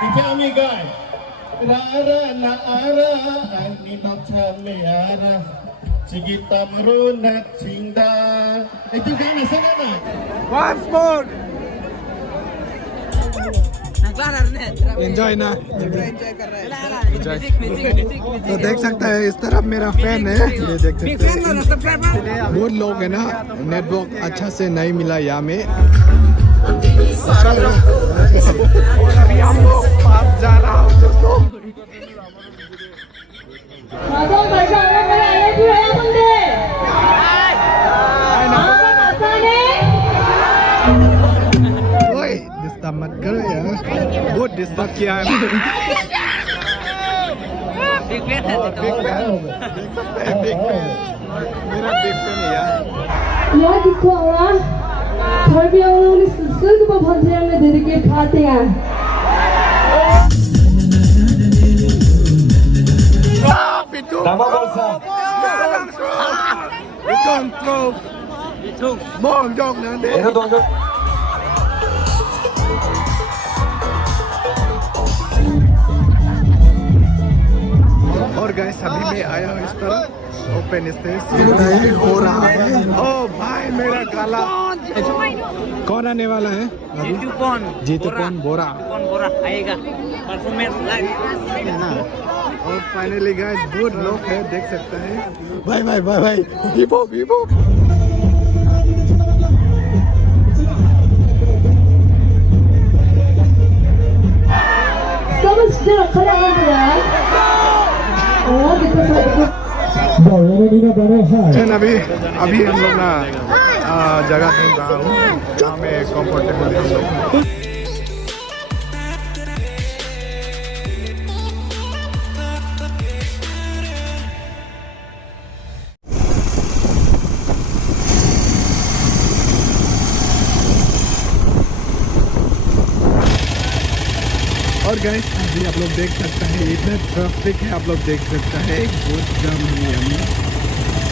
You tell me, guy. Rara na ara, ani nochamera, sigita maruna chinda. Itu kan sana na. Once more. Enjoy ना तो देख सकता है इस तरफ मेरा फैन है ये देख सकते हैं बहुत लोग है ना नेटवर्क अच्छा से नहीं मिला यहाँ में अभी हम लोग पास जा रहा हूँ दोस्तों मत करो यार बहुत डिस्टर्ब किया है बिग फैन है मेरा बिग फैन है यार 여기서 karbi Anglong 쓰고 번지를 드리게 파티야. Bithung mong dog nanti और गाइस अभी मैं आया हूँ इस तरफ ओपन स्पेस हो रहा है ओ भाई मेरा काला कौन आने वाला है जीतुपन बोरा आएगा परफॉर्मेंस लाइव और फाइनली गाइस बहुत लोग है देख सकते हैं भाई भाई भाई भाई वीवो वीवो अभी अभी हम लोग ना जगह ढूंढ रहा हूँ जहाँ में कंफर्टेबल हम लोग और गाइस अभी आप लोग देख सकते हैं इतना ट्रैफिक है आप लोग देख सकते हैं बहुत जाम है हमें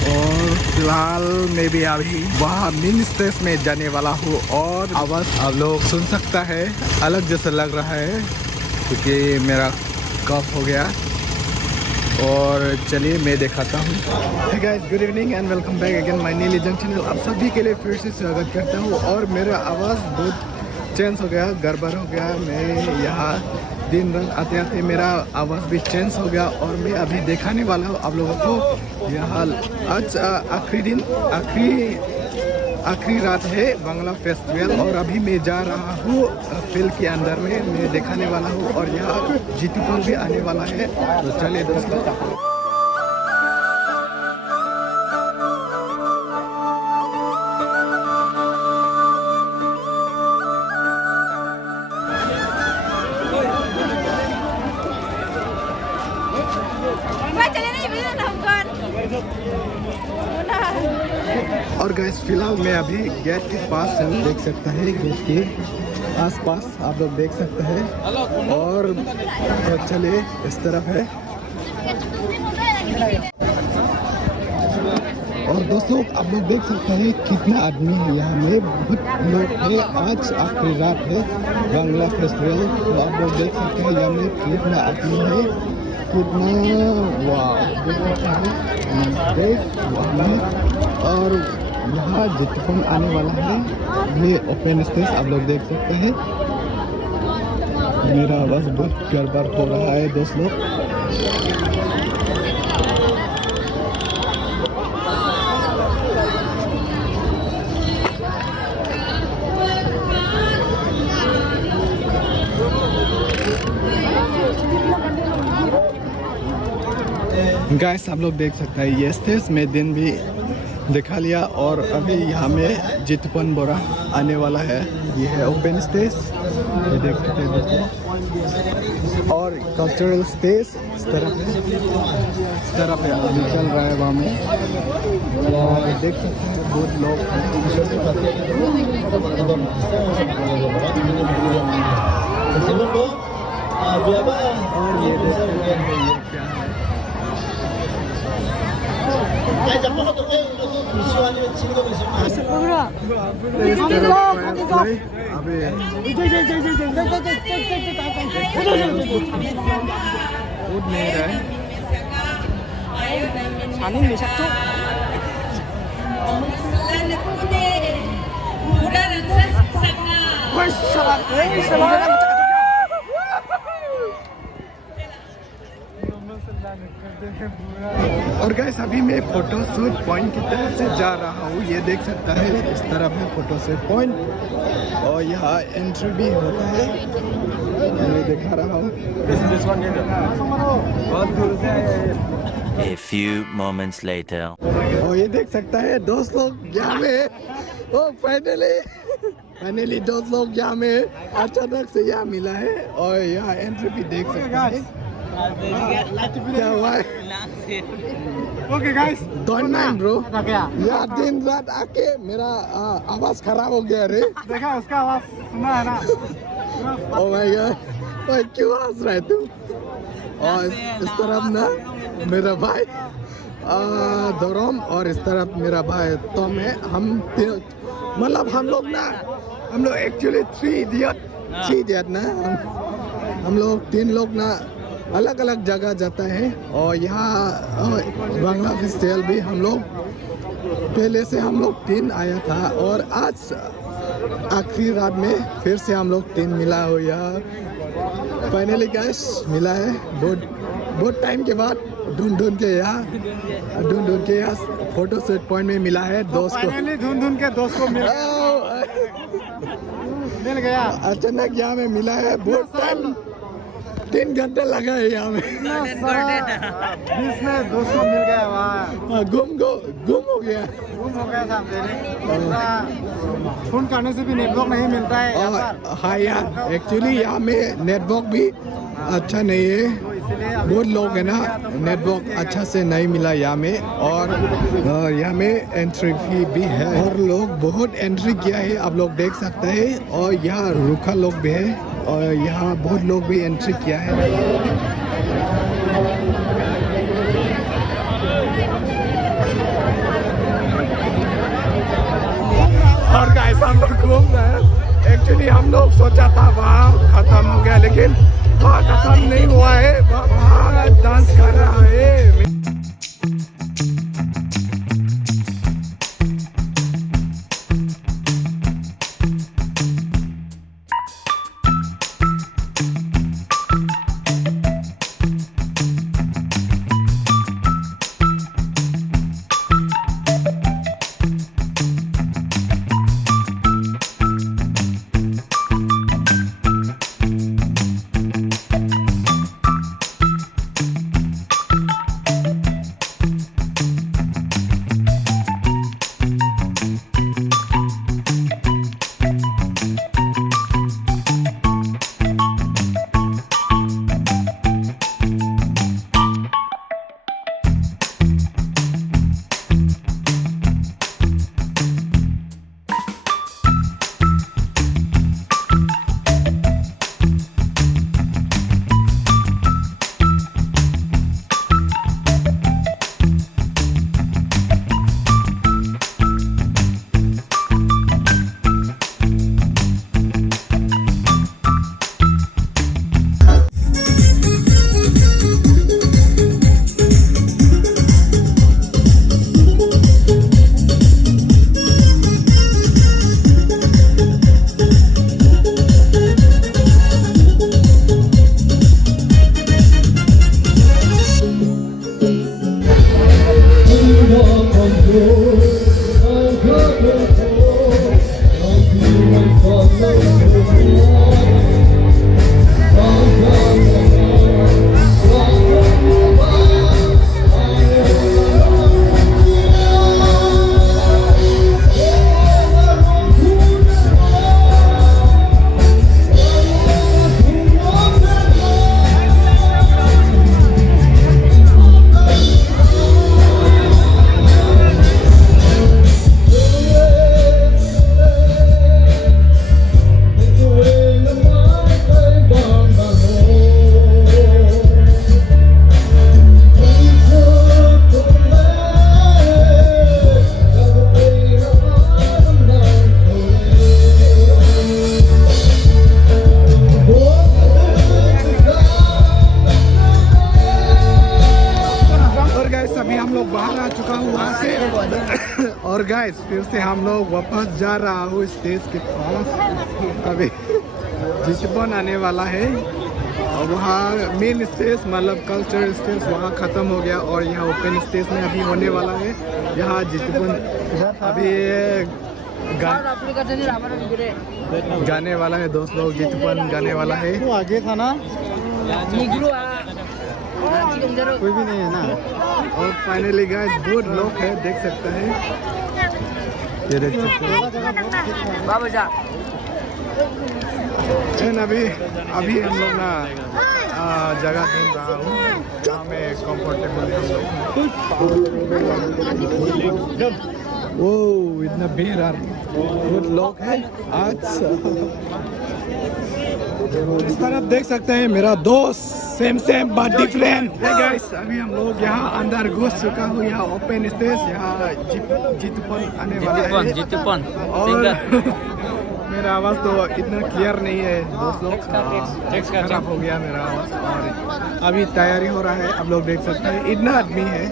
और फिलहाल मैं भी अभी वहाँ मेन स्टेज में जाने वाला हूँ और आवाज़ आप लोग सुन सकता है अलग जैसा लग रहा है क्योंकि मेरा कफ हो गया और चलिए मैं दिखाता हूँ hey guys good evening and welcome back again my लीजंग चैनल आप सभी के लिए फिर से स्वागत करता हूँ और मेरा आवाज़ बहुत चेंज हो गया गड़बड़ हो गया मैं यहाँ दिन रात आते आते मेरा आवाज़ भी चेंज हो गया और मैं अभी दिखाने वाला हूँ आप लोगों को यहाँ आज आखिरी दिन आखिरी रात है वांगला फेस्टिवल और अभी मैं जा रहा हूँ फील्ड के अंदर में मैं दिखाने वाला हूँ और यहाँ जीतूपन भी आने वाला है तो चलिए दोस्तों और गैस फिलहाल मैं अभी गेट के पास हूँ देख सकते हैं गेट के आसपास आप लोग देख सकते हैं और तो चलिए इस तरफ है और दोस्तों आप लोग देख सकते हैं कितना आदमी है यहाँ में बहुत लोग है आज आखिरी रात है वांगला फेस्टिवल तो आप लोग देख सकते हैं यहाँ में कितना आदमी है कितना और यहाँ जीतूपन आने वाला है ये ओपन स्पेस आप लोग देख सकते हैं मेरा आवाज़ बहुत गड़बड़ हो रहा है दोस्तों गाइस आप लोग देख सकते हैं ये स्टेज में दिन भी दिखा लिया और अभी यहाँ में जीतूपन बोरा आने वाला है ये है ओपन स्टेज ये देख सकते हैं दोस्तों और कल्चरल स्पेस इस तरफ है अभी चल रहा है वहाँ में और देख सकते हैं बहुत लोग और ये देख सकते हैं ये क्या है फूड मिल रहा है। और गाइस अभी मैं फोटो शूट पॉइंट की तरफ से जा रहा हूँ। ये देख सकता है इस तरफ है फोटो शूट पॉइंट और यहाँ एंट्री भी होता है। मैं दिखा रहा हूँ। A few moments later. और ये देख सकता है दोस्त लोग यहाँ में। ओ फाइनली दोस्त लोग यहाँ में अचानक से यहाँ मिला है और यहाँ एंट्री भी देख सकते हैं। क्या हुआ है? Okay guys, don't mind bro. यार दिन रात आके मेरा आवाज खराब हो गया रे। देखा उसका आवाज सुना है ना? ओ माय गॉड, ओए क्यों हंस रहा है तू? और इस तरफ ना मेरा भाई दोरम और इस तरफ मेरा भाई तोम है। हम मतलब हम लोग एक्चुअली थ्री इडियट ना। हम लोग 3 लोग ना अलग अलग जगह जाता है और यहाँ बांग्ला फेस्टिवल भी हम लोग पहले से हम लोग 3 आया था और आज आखिरी रात में फिर से हम लोग 3 मिला हो यार। फाइनली गाइस मिला है बहुत टाइम के बाद ढूंढ के यहाँ फोटो शूट पॉइंट में मिला है दोस्त को। फाइनली ढूंढ के दोस्त को मिल गया। अचानक यहाँ में मिला है बहुत टाइम 3 घंटे लगा है यहाँ में। 20 में दोस्त को मिल गया वहाँ। गुम हो गया था फोन करने से भी नेटवर्क नहीं मिलता है यहाँ पर। हाँ यार एक्चुअली यहाँ में नेटवर्क भी अच्छा नहीं है। बहुत लोग है ना नेटवर्क अच्छा से नहीं मिला यहाँ में और यहाँ में एंट्री फी भी है और लोग बहुत एंट्री किया है आप लोग देख सकते हैं। और यहाँ रुखा लोग भी है और यहाँ बहुत लोग भी एंट्री किया है। और गाइस हम लोग घूम रहे हैं। एक्चुअली हम लोग सोचा था वहाँ खत्म हो गया लेकिन वहाँ खत्म नहीं हुआ है। वहाँ डांस कर रहा है। और गाइस फिर से हम लोग वापस जा रहा हूँ स्टेज के पास। अभी जितपन आने वाला है और वहाँ मेन स्टेज मतलब कल्चर स्टेज वहाँ ख़त्म हो गया और यहाँ ओपन स्टेज में अभी होने वाला है। यहाँ जितपन अभी गाने वाला है, दोस्त लोग जितपन गाने वाला है। वो आगे था ना, कोई भी नहीं है ना। और फाइनली गाइस बहुत लोग है, देख सकते हैं, ये देख सकते हैं। एंड अभी हम लोग ना जगह ढूंढ रहा हूँ जहाँ में कंफर्टेबल है। वो इतना भीड़ बहुत लोग है। अच्छा इस तरफ देख सकते हैं मेरा दोस्त सेम बट डिफरेंट है गाइस। अभी हम लोग यहाँ अंदर घुस चुका हूँ। यहाँ ओपन स्टेज, यहाँ जितपन आने वाला है। जितपन और मेरा आवाज़ तो इतना क्लियर नहीं है दोस्त लोग, खराब हो गया मेरा आवाज़। और अभी तैयारी हो रहा है, आप लोग देख सकते हैं इतना आदमी है।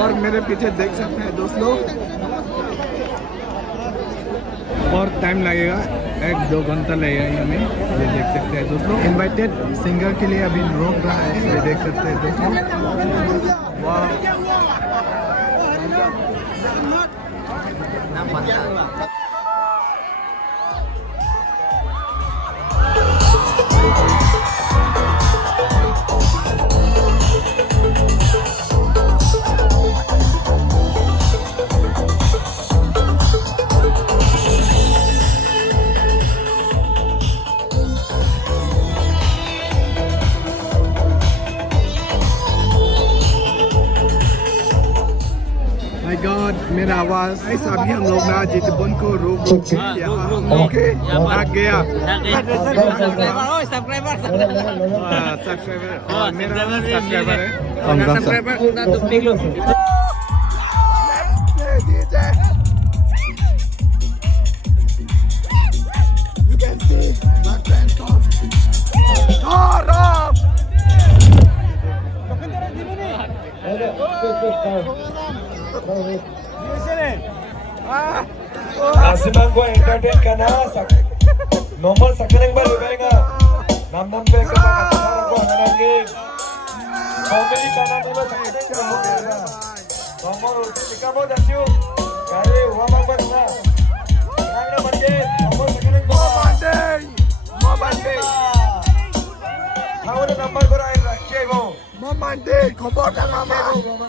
और मेरे पीछे देख सकते हैं दोस्त लोग, और टाइम लगेगा, 1-2 घंटा लगेगा हमें। ये देख सकते हैं दोस्त लोग, इनवाइटेड सिंगर के लिए अभी रोक रहा है। ये देख सकते हैं दोस्त लोग। वाह मेरा आवाज। अभी हम लोग ना जितपन को रोक ओके भाग गया। सब्सक्राइबर मेरा सब्सक्राइबर है। You can see my friend Nasiman ko entertain ka na normal sakanang ba lubenga namnam pe ka kataran ko hanangi comedy ka na nilo sakanang ka normal tika mo dasyu kare wamang ba na nangna mande normal sakanang ko mabande hawala number ko ra rakhe mo mabande khobor na mama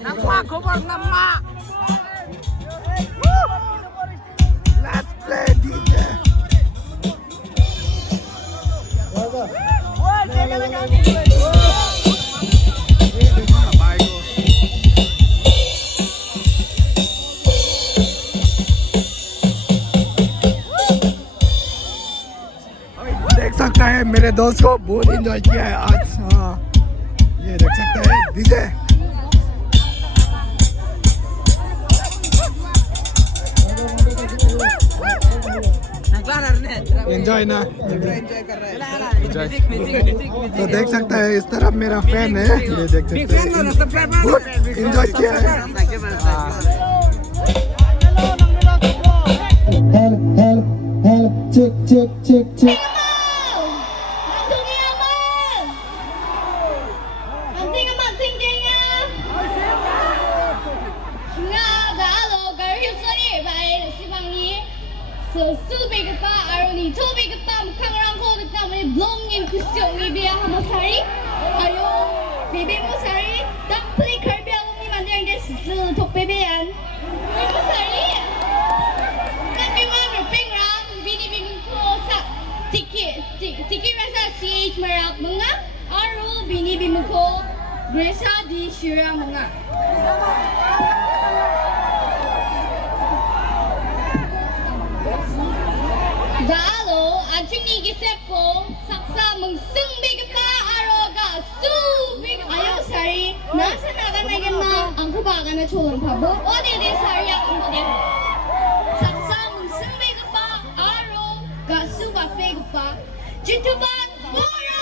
namma khobor namma. Let's play DJ. देख सकता है मेरे दोस्त को बहुत enjoy किया है आज। हाँ ये देख सकते हैं डीजे। एंजॉय ना तो देख सकता है इस तरफ मेरा फैन है, ये देख सकते हैं एंजॉय किया है। Check 수비급과 아로니 초비급과 무캉랑 코드가 우리 블롱인 쿠션이 비야 하마사리 아요 비비무사리 닥플리 칼비아공이 만드는 게 스스 독베베안 비무사리 깐비만 루팽랑 비니비무코사 티키라사 CH 마락 뭔가 아로 비니비무코 그레사 디 슈라 뭔가 Garo, anjing gisepo, saksa mungsung bigpa aroga su big. Ayo sorry, nasa naga na yan na ang kubaga na chulong pabo. O di sorry ako mo din. Saksa mungsung bigpa aroga su ba bigpa. Jituban mora.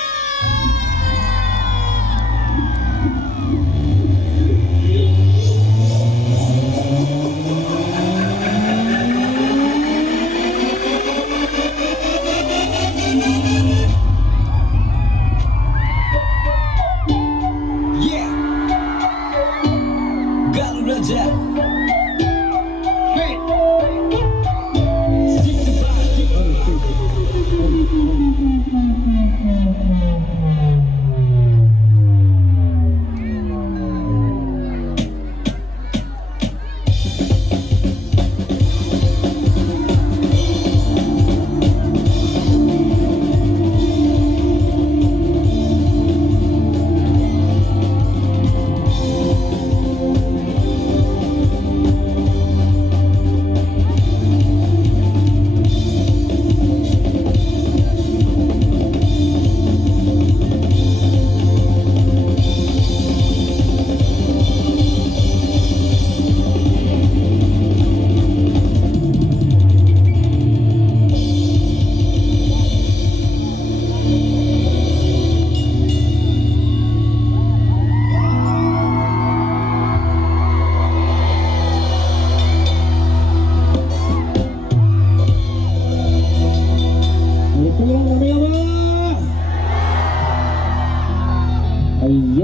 Ayo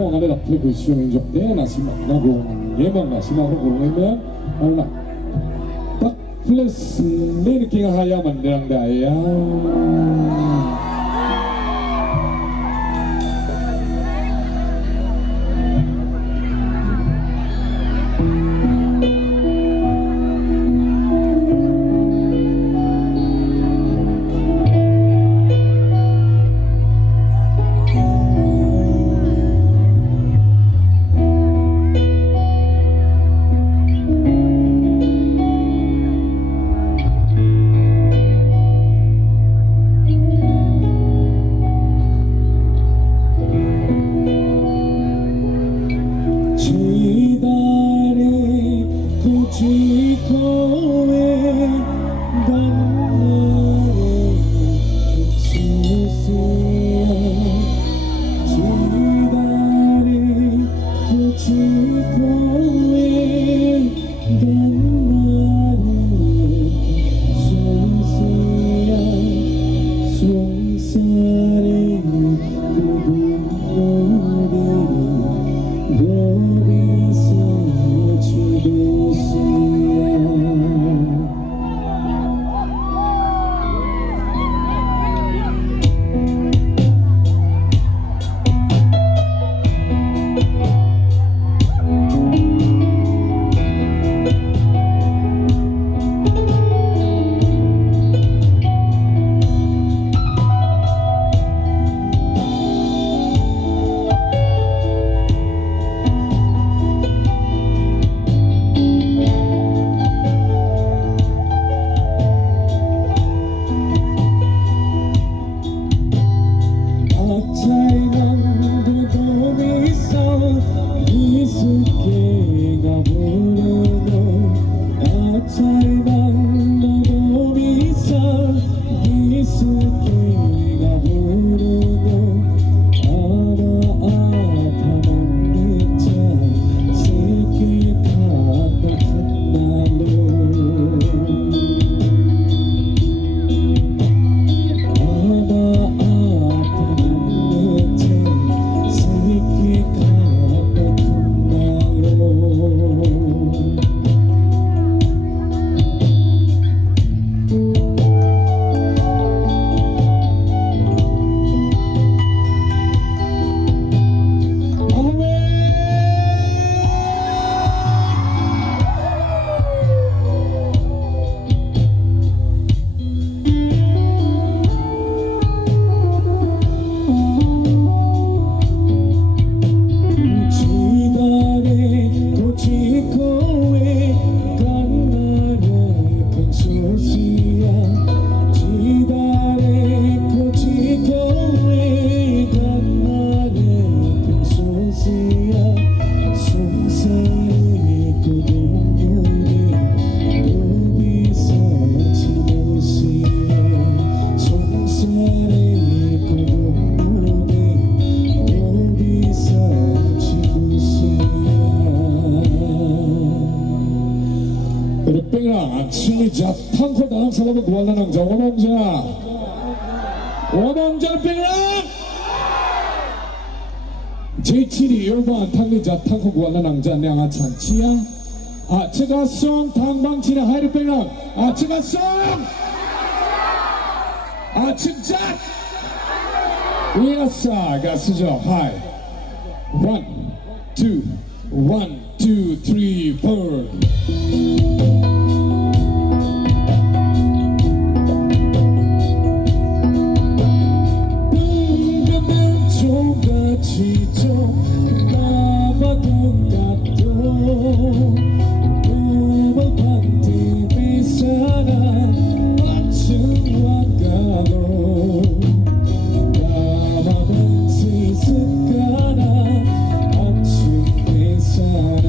ang ada aplikasyon yung jokde nasi maknagong yemang nasi maknagong yemang ala tak plus ni king haya mandirang daya 아침이 자탕코 다른 사람을 구하는 왕자 원왕자 뺑랑 제7이 요반 탕리 자탕코 구하는 왕자 냥아 찬치야 아치가 송 탕방치나 하이르 뺑랑 아치가 송 아치자 이어사 가수죠 하이 1, 2, 1, 2, 3, 4 지쳐 나봐도 같도 무법한 TV 사랑 아침 와가고 나봐도 지스가라 아침 내 사랑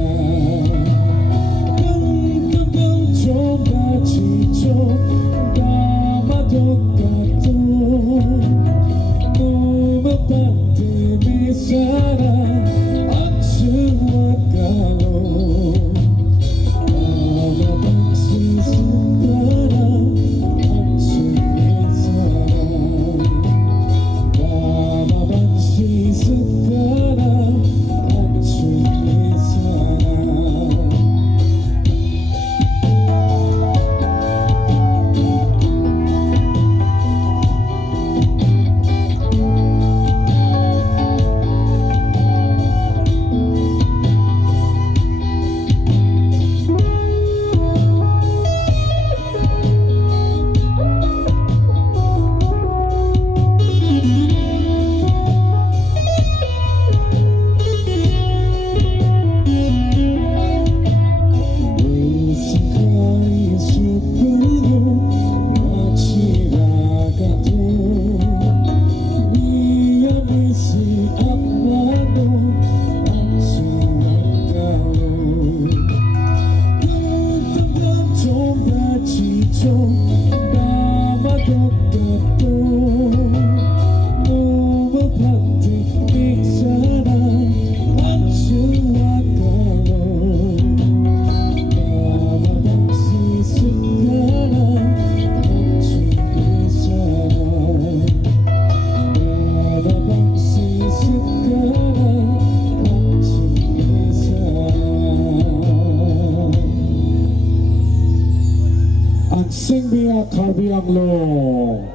Karbi Anglong.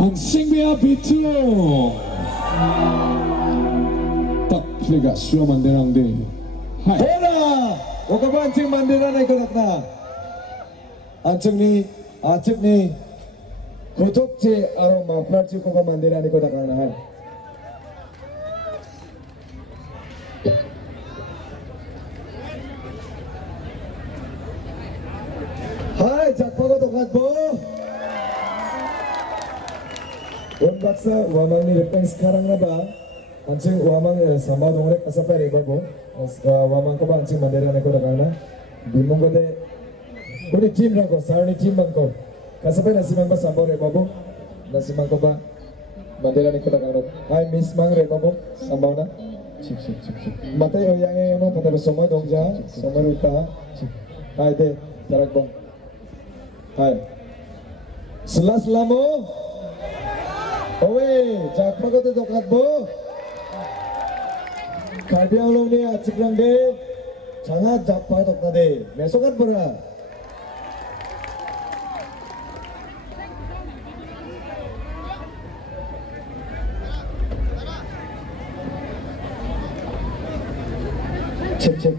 Ang singmea Bithung. Tak plega sio manderang de. Hai. Hora! Oka ba anjing mandira na ikaw na? Anjing ni kotok che aro maflar che ko ba mandira ni ko na hai. Hai, jakpago tokat bo. On baksa wamang ni repeng sekarang na ba? Anjing wamang sama dongrek kasapa reba bo. Wamang ko ba anjing mandira ni ko na? Bimong ko de. Kuni team na ko, sarni team bang ko. Kasapa na simang ba sambo reba bo? Na simang ko ba mandira ni ko na? Hai, miss mang reba bo. Sambo na. Cik. Matay o yang mo patay semua dong ja. Semua ruta. Hai de, tarak bang. Hai. Selamo. Owe, jakpa ko te dokat bo. Karbi Anglong ni achiklang de. Jangan jakpa dokna de. Mesokat bora. Cek.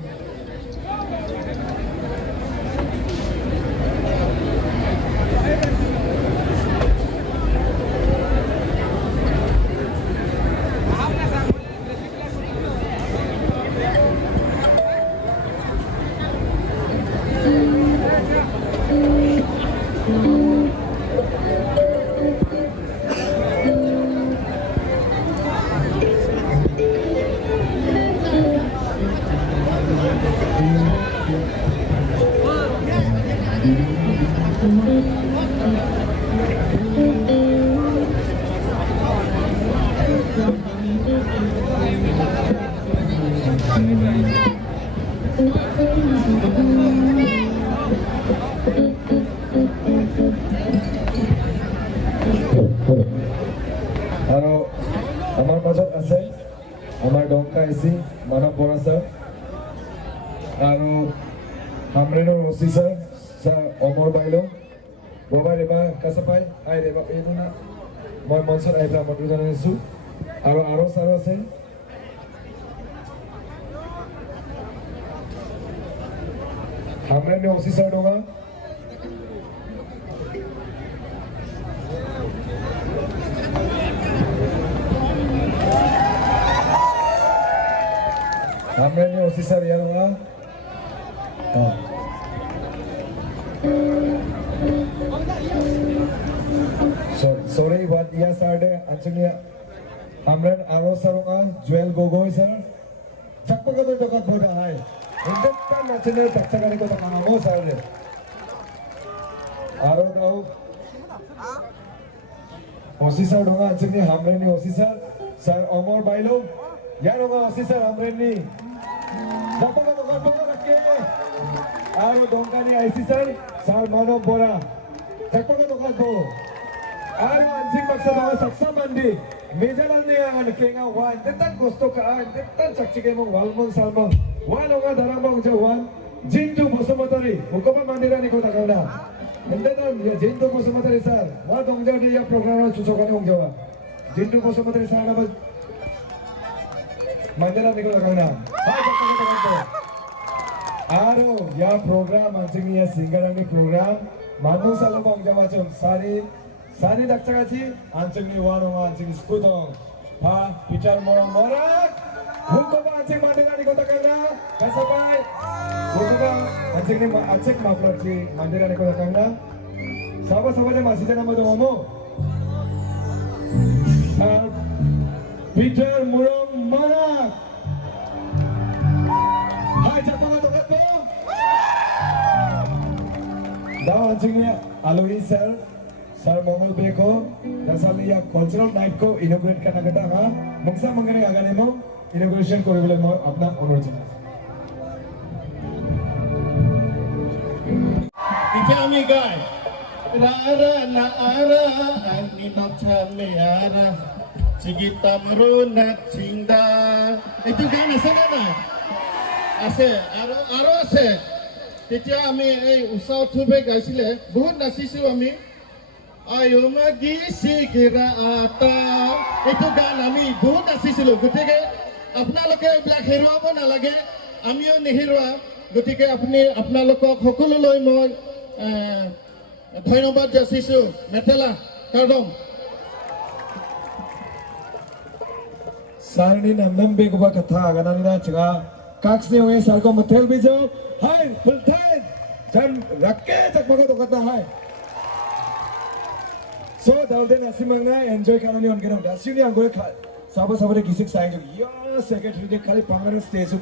Aro, amar mazat ase, amar dongka isi, mana pora sir. Aro, hamreno rosi sir, omor bailo. Boba reba kasapai, ay reba itu na. Moi monsor ay pra madu jana nesu. Aro ase. Hamreno rosi sir donga. Hamreno rosi sir ya donga. Sorry, what dia sarde anjingnya Hamren aro sarunga Joel Gogoi sir. Jakpa ka dokat boda hai. Indet kan nachene dakchagani ko takana mo sarde. Aro dau. Officer donga anjingnya Hamren ni officer sir Omor Bailo. Ya donga officer Hamren ni. Jakpa ka dokat boda rakke. Aro dongkani IC sir Mano Bora. Jakpa ka dokat boda. Aro anjing baksa bawa saksa mandi. Mejalan ni ang kenga wan. Detan gusto ka an. Detan sakchike mong walmon salmon. Wan onga daramong jawan. Jintu Bosumatari. Hukuman mandira ni kota kauna. Detan ya Jintu Bosumatari sir. Wa dongjaw dia program susokan ong jawa. Jintu Bosumatari sir na mandira ni kota kauna. Hai saksa. Aro ya program anjing ni singgaran ni program. Manung salmong jawa jom Sari dakchagachi anjingni warunga anjing skudong pa pichar morong morak hukuba anjing mandirani kota kangna kasapai hukuba anjingni acek maflarchi mandirani kota kangna sahabat-sahabatnya masih jangan mau ngomong pichar morong morak hai jakpa tokat bo daw anjingni aloi sir Mongol Beko, dasar liya cultural night ko inaugurate karena kita ha, mungsa mengenai agane mo inauguration ko boleh mo apna honor chana. Ijami guys, Rara na ara ani baca meara, cigita merunat cinta. Itu kan sana na, ase aro ase. তেতিয়া আমি এই উষা উৎসৱে গাইছিলে বহুত নাচিছোঁ আমি আয়ুমাগি শিগিৰা আটা এইটো গান আমি বহুত নাচিছিলোঁ গতিকে আপোনালোকে এইবিলাক হেৰুৱাব নালাগে আমিও নেহেৰুৱা গতিকে আপোনালোকক সকলোলৈ মই ধন্যবাদ যাচিছোঁ Metela কাৰ্ডম Sarni nam bego ba katha ganani na chaga kaksne hoye sarko mathel bijo hai full time jan rakke jak bago to kata hai so dalde nasimang na enjoy kanani on gerang dasuni angore sabo sabore gisik sayang yo secretary de khali pangana stage